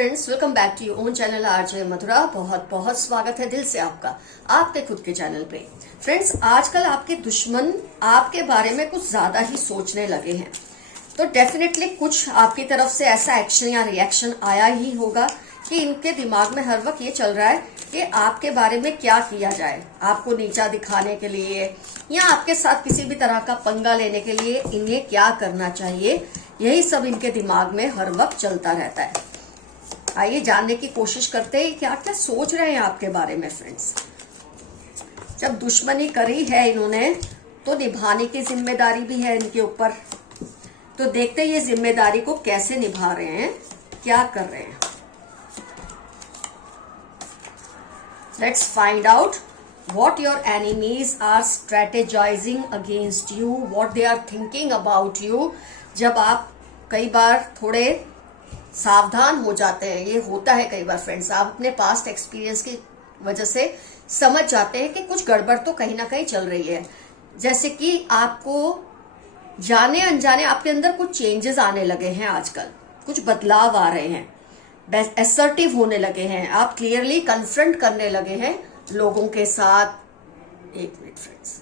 Friends, welcome back to your own channel RJ Madhura. बहुत बहुत स्वागत है दिल से आपका आपके खुद के चैनल पे। फ्रेंड्स, आजकल आपके दुश्मन आपके बारे में कुछ ज्यादा ही सोचने लगे हैं, तो डेफिनेटली कुछ आपकी तरफ से ऐसा एक्शन या रिएक्शन आया ही होगा कि इनके दिमाग में हर वक्त ये चल रहा है कि आपके बारे में क्या किया जाए, आपको नीचा दिखाने के लिए या आपके साथ किसी भी तरह का पंगा लेने के लिए इन्हें क्या करना चाहिए, यही सब इनके दिमाग में हर वक्त चलता रहता है। आइए जानने की कोशिश करते हैं क्या क्या सोच रहे हैं आपके बारे में। फ्रेंड्स, जब दुश्मनी करी है इन्होंने तो निभाने की जिम्मेदारी भी है इनके ऊपर, तो देखते हैं ये जिम्मेदारी को कैसे निभा रहे हैं, क्या कर रहे हैं। Let's find out what your enemies are strategizing against you, what they are thinking about you। जब आप कई बार थोड़े सावधान हो जाते हैं, ये होता है कई बार फ्रेंड्स, आप अपने पास्ट एक्सपीरियंस की वजह से समझ जाते हैं कि कुछ गड़बड़ तो कहीं ना कहीं चल रही है। जैसे कि आपको जाने अनजाने आपके अंदर कुछ चेंजेस आने लगे हैं, आजकल कुछ बदलाव आ रहे हैं, असर्टिव होने लगे हैं, आप क्लियरली कन्फ्रंट करने लगे हैं लोगों के साथ। एक मिनट फ्रेंड्स,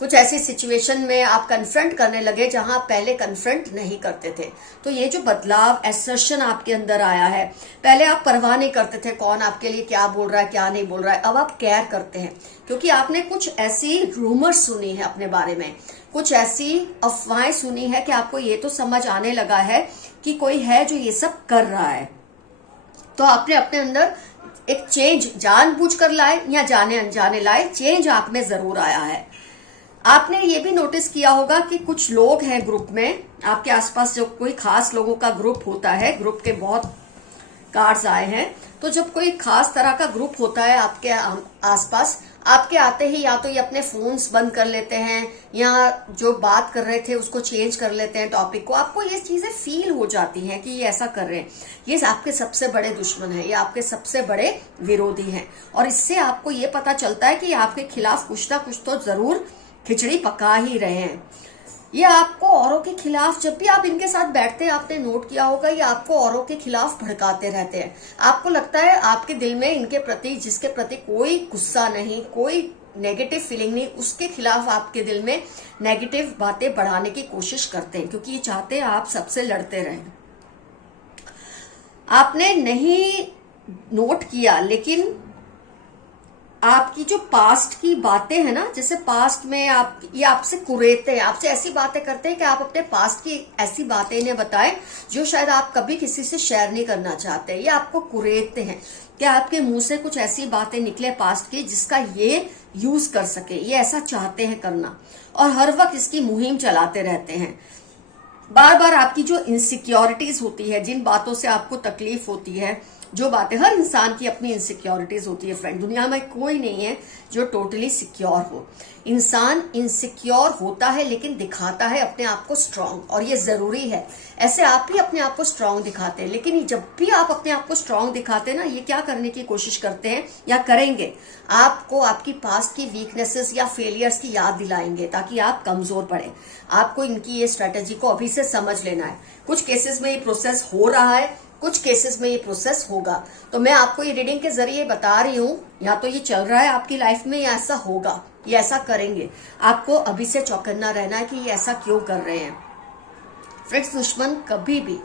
कुछ ऐसी सिचुएशन में आप कन्फ्रंट करने लगे जहां पहले कन्फ्रंट नहीं करते थे। तो ये जो बदलाव, एसर्शन आपके अंदर आया है, पहले आप परवाह नहीं करते थे कौन आपके लिए क्या बोल रहा है क्या नहीं बोल रहा है, अब आप केयर करते हैं क्योंकि आपने कुछ ऐसी रूमर्स सुनी है अपने बारे में, कुछ ऐसी अफवाहें सुनी है कि आपको ये तो समझ आने लगा है कि कोई है जो ये सब कर रहा है। तो आपने अपने अंदर एक चेंज जानबूझकर लाए या जाने अनजाने लाए, चेंज आप में जरूर आया है। आपने ये भी नोटिस किया होगा कि कुछ लोग हैं ग्रुप में, आपके आसपास जो कोई खास लोगों का ग्रुप होता है, ग्रुप के बहुत कार्ड्स आए हैं, तो जब कोई खास तरह का ग्रुप होता है आपके आसपास, आपके आते ही या तो ये अपने फोन्स बंद कर लेते हैं या जो बात कर रहे थे उसको चेंज कर लेते हैं टॉपिक को। आपको ये चीजें फील हो जाती हैं कि ये ऐसा कर रहे हैं, ये आपके सबसे बड़े दुश्मन है, ये आपके सबसे बड़े विरोधी हैं। और इससे आपको ये पता चलता है कि आपके खिलाफ कुछ ना कुछ तो जरूर खिचड़ी पका ही रहे हैं। ये आपको औरों के खिलाफ, जब भी आप इनके साथ बैठते हैं, आपने नोट किया होगा, ये आपको औरों के खिलाफ भड़काते रहते हैं। आपको लगता है आपके दिल में इनके प्रति, जिसके प्रति कोई गुस्सा नहीं, कोई नेगेटिव फीलिंग नहीं, उसके खिलाफ आपके दिल में नेगेटिव बातें बढ़ाने की कोशिश करते हैं क्योंकि ये चाहते हैं आप सबसे लड़ते रहें। आपने नहीं नोट किया, लेकिन आपकी जो पास्ट की बातें हैं ना, जैसे पास्ट में आप, ये आपसे कुरेदते हैं, आपसे ऐसी बातें करते हैं कि आप अपने पास्ट की ऐसी बातें इन्हें बताएं जो शायद आप कभी किसी से शेयर नहीं करना चाहते। ये आपको कुरेदते हैं कि आपके मुंह से कुछ ऐसी बातें निकले पास्ट की जिसका ये यूज कर सके, ये ऐसा चाहते हैं करना, और हर वक्त इसकी मुहिम चलाते रहते हैं। बार बार आपकी जो इनसिक्योरिटीज होती है, जिन बातों से आपको तकलीफ होती है, जो बातें, हर इंसान की अपनी इनसिक्योरिटीज होती है फ्रेंड, दुनिया में कोई नहीं है जो टोटली सिक्योर हो। इंसान इनसिक्योर होता है लेकिन दिखाता है अपने आप को स्ट्रांग, और ये जरूरी है। ऐसे आप भी अपने आप को स्ट्रांग दिखाते हैं, लेकिन जब भी आप अपने आप को स्ट्रांग दिखाते हैं ना, ये क्या करने की कोशिश करते हैं या करेंगे, आपको आपकी पास्ट की वीकनेसेस या फेलियर्स की याद दिलाएंगे ताकि आप कमजोर पड़े। आपको इनकी ये स्ट्रेटेजी को अभी से समझ लेना है। कुछ केसेस में ये प्रोसेस हो रहा है, कुछ केसेस में ये प्रोसेस होगा। तो मैं आपको ये रीडिंग के जरिए बता रही हूँ, या तो ये चल रहा है आपकी लाइफ में या ऐसा होगा, ये ऐसा करेंगे। आपको अभी से चौकन्ना रहना है कि ये ऐसा क्यों कर रहे हैं। फ्रेंड्स, दुश्मन कभी भी,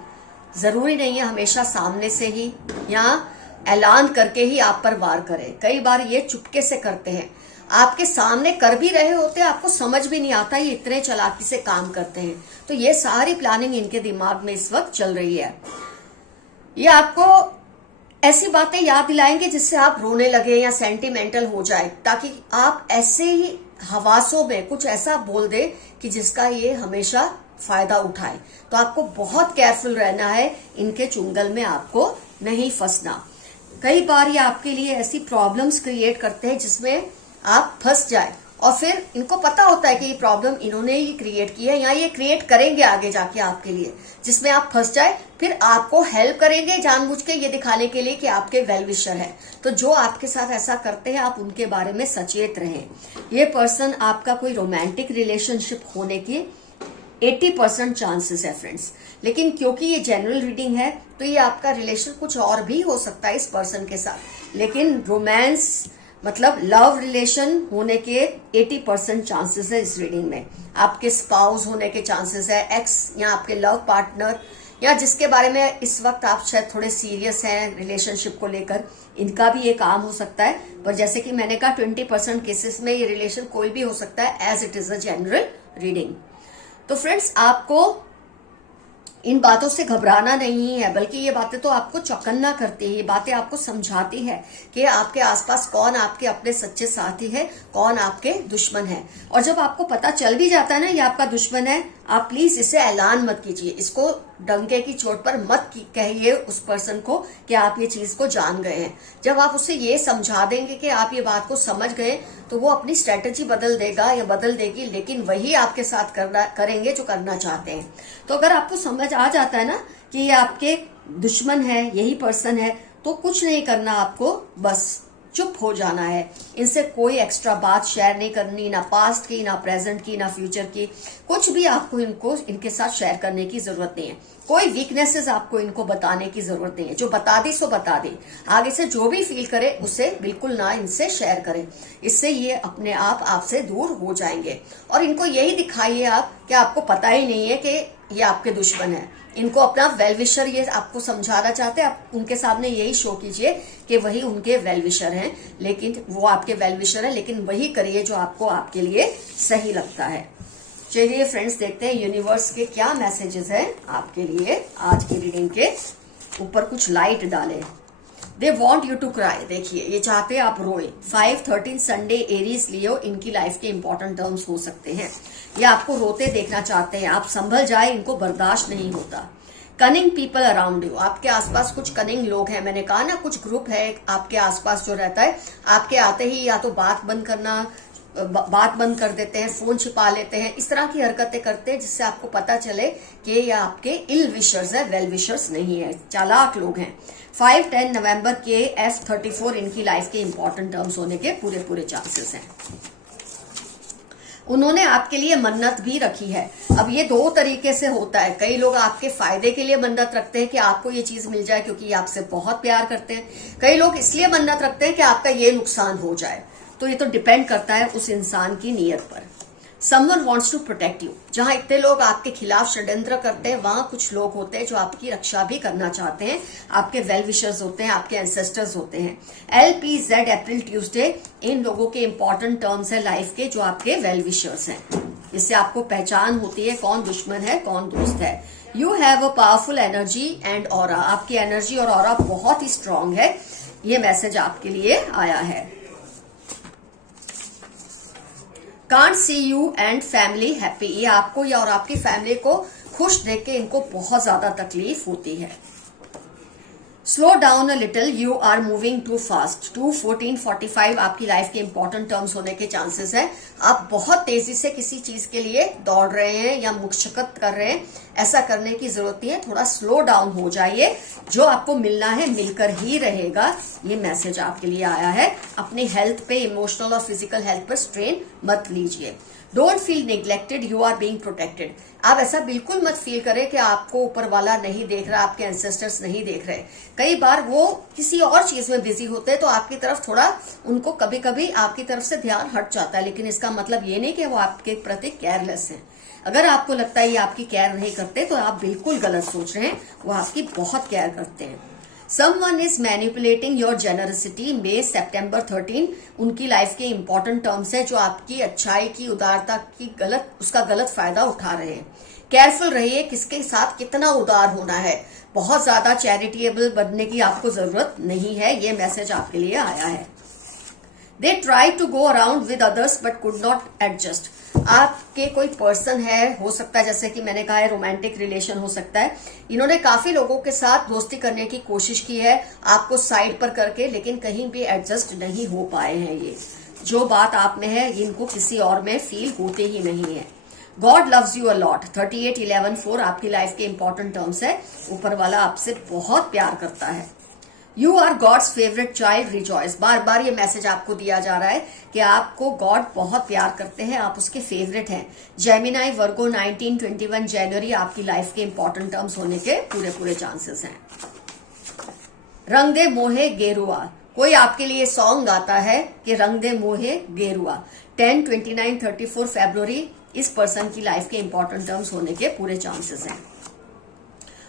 जरूरी नहीं है हमेशा सामने से ही या ऐलान करके ही आप पर वार करें। कई बार ये चुपके से करते हैं, आपके सामने कर भी रहे होते हैं, आपको समझ भी नहीं आता, ये इतने चालाकी से काम करते हैं। तो ये सारी प्लानिंग इनके दिमाग में इस वक्त चल रही है। ये आपको ऐसी बातें याद दिलाएंगे जिससे आप रोने लगे या सेंटिमेंटल हो जाए, ताकि आप ऐसे ही हवासों में कुछ ऐसा बोल दे कि जिसका ये हमेशा फायदा उठाए। तो आपको बहुत केयरफुल रहना है, इनके चुंगल में आपको नहीं फंसना। कई बार ये आपके लिए ऐसी प्रॉब्लम्स क्रिएट करते हैं जिसमें आप फंस जाए, और फिर इनको पता होता है कि ये प्रॉब्लम इन्होंने ही क्रिएट की है या ये क्रिएट करेंगे आगे जाके आपके लिए, जिसमें आप फंस जाए। फिर आपको हेल्प करेंगे जानबूझ के, ये दिखाने के लिए कि आपके वेल विशर है। तो जो आपके साथ ऐसा करते हैं, आप उनके बारे में सचेत रहें। ये पर्सन आपका कोई रोमांटिक रिलेशनशिप होने की 80% चांसेस है फ्रेंड्स। लेकिन क्योंकि ये जनरल रीडिंग है तो ये आपका रिलेशन कुछ और भी हो सकता है इस पर्सन के साथ, लेकिन रोमांस मतलब लव रिलेशन होने के 80% चांसेस है इस रीडिंग में। आपके स्पाउस होने के चांसेस है, एक्स या आपके लव पार्टनर या जिसके बारे में इस वक्त आप शायद थोड़े सीरियस हैं रिलेशनशिप को लेकर, इनका भी ये काम हो सकता है। पर जैसे कि मैंने कहा 20% केसेस में ये रिलेशन कोई भी हो सकता है as it is a general reading. तो फ्रेंड्स आपको इन बातों से घबराना नहीं है, बल्कि ये बातें तो आपको चौकन्ना करती है, ये बातें आपको समझाती है कि आपके आसपास कौन आपके अपने सच्चे साथी है, कौन आपके दुश्मन है। और जब आपको पता चल भी जाता है ना ये आपका दुश्मन है, आप प्लीज इसे ऐलान मत कीजिए, इसको डंके की चोट पर मत कहिए उस पर्सन को कि आप ये चीज को जान गए हैं। जब आप उसे ये समझा देंगे कि आप ये बात को समझ गए तो वो अपनी स्ट्रेटेजी बदल देगा या बदल देगी, लेकिन वही आपके साथ करेंगे जो करना चाहते हैं। तो अगर आपको समझ आ जाता है ना कि ये आपके दुश्मन है, यही पर्सन है, तो कुछ नहीं करना, आपको बस चुप हो जाना है। इनसे कोई एक्स्ट्रा बात शेयर नहीं करनी, ना पास्ट की, ना प्रेजेंट की, ना फ्यूचर की, कुछ भी आपको इनके साथ शेयर करने की जरूरत नहीं है। कोई वीकनेसेस आपको इनको बताने की जरूरत नहीं है, जो बता दी सो बता दी। आगे से जो भी फील करे उसे बिल्कुल ना इनसे शेयर करें, इससे ये अपने आप आपसे दूर हो जाएंगे। और इनको यही दिखाइए आप कि आपको पता ही नहीं है कि ये आपके दुश्मन है। इनको अपना वेल विशर ये आपको समझाना चाहते हैं, आप उनके सामने यही शो कीजिए कि वही उनके वेल विशर हैं, लेकिन वो आपके वेल विशर है, लेकिन वही करिए जो आपको आपके लिए सही लगता है। चलिए फ्रेंड्स देखते हैं यूनिवर्स के क्या मैसेजेस है आपके लिए आज की रीडिंग के ऊपर, कुछ लाइट डालें। They want you to cry, देखिए ये चाहते हैं आप रोए। 5-13 संडे, एरीज, लियो, इनकी लाइफ के इंपॉर्टेंट टर्म्स हो सकते हैं। ये आपको रोते देखना चाहते हैं, आप संभल जाए, इनको बर्दाश्त नहीं होता। कनिंग पीपल अराउंड यू, आपके आसपास कुछ कनिंग लोग हैं। मैंने कहा ना कुछ ग्रुप है आपके आसपास जो रहता है, आपके आते ही या तो बात बंद कर देते हैं, फोन छिपा लेते हैं, इस तरह की हरकतें करते हैं जिससे आपको पता चले कि ये आपके इल विशर्स है, वेल विशर्स नहीं है, चालाक लोग हैं। 5-10 नवंबर के F34 इनकी लाइफ के इंपॉर्टेंट टर्म्स होने के पूरे चांसेस हैं। उन्होंने आपके लिए मन्नत भी रखी है। अब ये दो तरीके से होता है, कई लोग आपके फायदे के लिए मन्नत रखते हैं कि आपको ये चीज मिल जाए क्योंकि ये आपसे बहुत प्यार करते हैं। कई लोग इसलिए मन्नत रखते हैं कि आपका ये नुकसान हो जाए। तो ये तो डिपेंड करता है उस इंसान की नीयत पर। Someone wants to protect you, जहां इतने लोग आपके खिलाफ षड्यंत्र करते हैं, वहां कुछ लोग होते हैं जो आपकी रक्षा भी करना चाहते हैं, आपके वेल विशर्स होते हैं, आपके एंसेस्टर्स होते हैं। LPZ अप्रैल ट्यूसडे, इन लोगों के इंपॉर्टेंट टर्म्स है लाइफ के जो आपके वेल विशर्स हैं। इससे आपको पहचान होती है कौन दुश्मन है कौन दोस्त है। You have a powerful energy and aura, आपकी एनर्जी और ऑरा बहुत ही स्ट्रांग है। ये मैसेज आपके लिए आया है। Can't see you and family happy, ये आपको या और आपकी फैमिली को खुश देख के इनको बहुत ज्यादा तकलीफ होती है। Slow down a little, you are moving too fast. 2-14-45 आपकी लाइफ के इंपॉर्टेंट टर्म्स होने के चांसेस है। आप बहुत तेजी से किसी चीज के लिए दौड़ रहे हैं या मुशक्कत कर रहे हैं, ऐसा करने की जरूरत नहीं है, थोड़ा स्लो डाउन हो जाइए। जो आपको मिलना है मिलकर ही रहेगा, ये मैसेज आपके लिए आया है। अपनी हेल्थ पे, इमोशनल और फिजिकल हेल्थ पर स्ट्रेन मत लीजिए। Don't feel neglected, you are being protected, आप ऐसा बिल्कुल मत फील करें कि आपको ऊपर वाला नहीं देख रहा, आपके एंसेस्टर्स नहीं देख रहे। कई बार वो किसी और चीज में बिजी होते हैं तो आपकी तरफ थोड़ा उनको कभी कभी आपकी तरफ से ध्यान हट जाता है, लेकिन इसका मतलब ये नहीं कि वो आपके प्रति केयरलेस हैं। अगर आपको लगता है ये आपकी केयर नहीं करते तो आप बिल्कुल गलत सोच रहे हैं, वो आपकी बहुत केयर करते हैं। Someone is manipulating your generosity, May September 13 उनकी लाइफ के इंपॉर्टेंट टर्म्स है जो आपकी अच्छाई की, उदारता की उसका गलत फायदा उठा रहे हैं। केयरफुल रहिए किसके साथ कितना उदार होना है, बहुत ज्यादा चैरिटेबल बनने की आपको जरूरत नहीं है, ये मैसेज आपके लिए आया है। They try to go around with others but could not adjust, आपके कोई पर्सन है, हो सकता है जैसे कि मैंने कहा है रोमांटिक रिलेशन हो सकता है, इन्होंने काफी लोगों के साथ दोस्ती करने की कोशिश की है आपको साइड पर करके, लेकिन कहीं भी एडजस्ट नहीं हो पाए हैं। ये जो बात आप में है इनको किसी और में फील होते ही नहीं है। God loves you a lot, 38-11-4 आपकी लाइफ के इंपॉर्टेंट टर्म्स है। ऊपर वाला आपसे बहुत प्यार करता है। You are God's favourite child, rejoice. बार बार ये मैसेज आपको दिया जा रहा है कि आपको गॉड बहुत प्यार करते हैं, आप उसके फेवरेट हैं। जेमिनाई वर्गो 19-21 जनवरी आपकी लाइफ के इंपॉर्टेंट टर्म्स होने के पूरे पूरे चांसेस हैं। रंग दे मोहे गेरुआ, कोई आपके लिए सॉन्ग गाता है कि रंग दे मोहे गेरुआ। 10, 29, 34 फरवरी इस पर्सन की लाइफ के इंपॉर्टेंट टर्म्स होने के पूरे चांसेस हैं।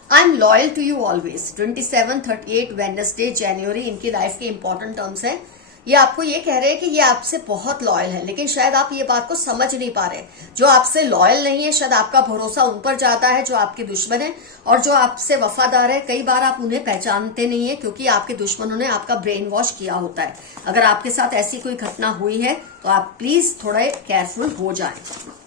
I am loyal to you always 27, 38 Wednesday जनवरी इनकी लाइफ के इंपॉर्टेंट टर्म्स हैं। ये आपको ये कह रहे हैं कि ये आपसे बहुत लॉयल है, लेकिन शायद आप ये बात को समझ नहीं पा रहे। जो आपसे लॉयल नहीं है, शायद आपका भरोसा उन पर जाता है जो आपके दुश्मन है, और जो आपसे वफादार है कई बार आप उन्हें पहचानते नहीं है, क्योंकि आपके दुश्मनों ने आपका ब्रेन वॉश किया होता है। अगर आपके साथ ऐसी कोई घटना हुई है तो आप प्लीज थोड़े केयरफुल हो जाएं,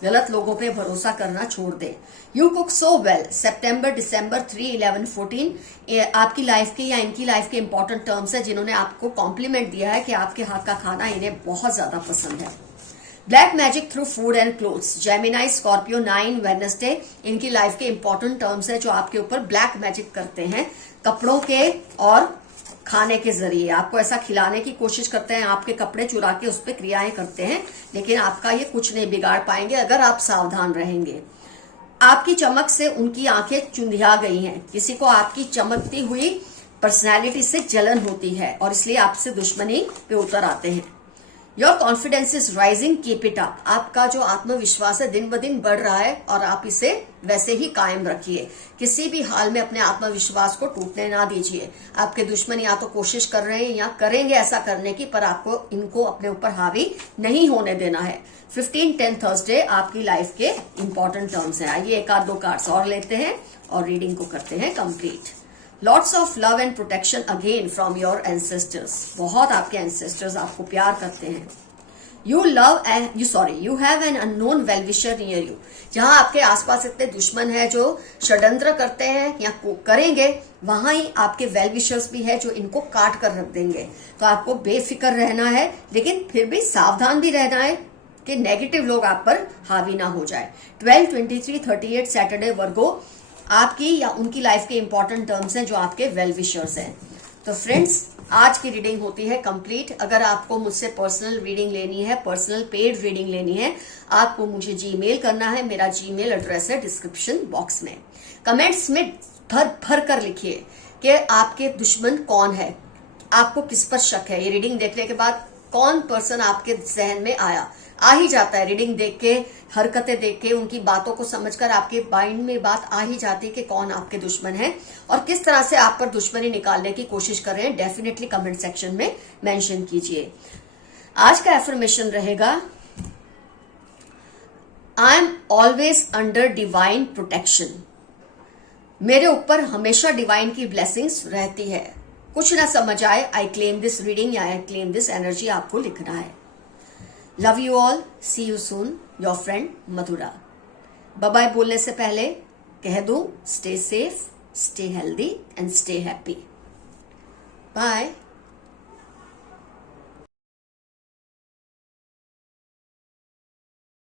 गलत लोगों पे भरोसा करना छोड़ दें। यू कुक सो वेल सितंबर, दिसंबर 3, 11, 14 आपकी लाइफ के या इनकी लाइफ के इंपॉर्टेंट टर्म्स है, जिन्होंने आपको कॉम्प्लीमेंट दिया है कि आपके हाथ का खाना इन्हें बहुत ज्यादा पसंद है। Black magic through food and clothes, Gemini Scorpio 9 Wednesday इनकी लाइफ के इंपॉर्टेंट टर्म्स है, जो आपके ऊपर ब्लैक मैजिक करते हैं कपड़ों के और खाने के जरिए। आपको ऐसा खिलाने की कोशिश करते हैं, आपके कपड़े चुरा के उस पर क्रियाएं करते हैं, लेकिन आपका ये कुछ नहीं बिगाड़ पाएंगे अगर आप सावधान रहेंगे। आपकी चमक से उनकी आंखें चुंधिया गई हैं। किसी को आपकी चमकती हुई पर्सनैलिटी से जलन होती है और इसलिए आपसे दुश्मनी पे उतर आते हैं। Your confidence is rising, keep it up. आपका जो आत्मविश्वास है दिन ब दिन बढ़ रहा है और आप इसे वैसे ही कायम रखिए। किसी भी हाल में अपने आत्मविश्वास को टूटने ना दीजिए। आपके दुश्मन या तो कोशिश कर रहे हैं या करेंगे ऐसा करने की, पर आपको इनको अपने ऊपर हावी नहीं होने देना है। 15-10 थर्सडे आपकी लाइफ के इंपॉर्टेंट टर्म्स हैं। आइए एक आध दो कार्ड्स और लेते हैं और रीडिंग को करते हैं complete. Lots of love and protection again from your ancestors, बहुत आपके एंसेस्टर्स आपको प्यार करते हैं। You have an unknown well wisher near you, जहां आपके आसपास इतने दुश्मन है जो षड्यंत्र करते हैं या करेंगे, वहां ही आपके वेल विशर्स भी है जो इनको काट कर रख देंगे। तो आपको बेफिक्र रहना है, लेकिन फिर भी सावधान भी रहना है कि नेगेटिव लोग आप पर हावी ना हो जाए। 12, 23, 38 सैटरडे वर्गो आपकी या उनकी लाइफ के इंपॉर्टेंट टर्म्स हैं जो आपके वेल विशर्स हैं। तो फ्रेंड्स, आज की रीडिंग होती है कंप्लीट। अगर आपको मुझसे पर्सनल रीडिंग लेनी है, पर्सनल पेड रीडिंग लेनी है, आपको मुझे जीमेल करना है। मेरा जीमेल एड्रेस है डिस्क्रिप्शन बॉक्स में। कमेंट्स में भर भर कर लिखिए कि आपके दुश्मन कौन है, आपको किस पर शक है। ये रीडिंग देखने के बाद कौन पर्सन आपके जहन में आया, आ ही जाता है। रीडिंग देख के, हरकतें देख के, उनकी बातों को समझकर आपके माइंड में बात आ ही जाती है कि कौन आपके दुश्मन है और किस तरह से आप पर दुश्मनी निकालने की कोशिश कर रहे हैं। डेफिनेटली कमेंट सेक्शन में मेंशन कीजिए। आज का एफर्मेशन रहेगा, I am always under divine protection. मेरे ऊपर हमेशा डिवाइन की ब्लेसिंग्स रहती है। कुछ ना समझ आए, आई क्लेम दिस रीडिंग या आई क्लेम दिस एनर्जी आपको लिखना है। Love you all, see you soon, your friend Madhura. Bye bye बोलने से पहले कह दूं, stay safe, stay healthy and stay happy. Bye.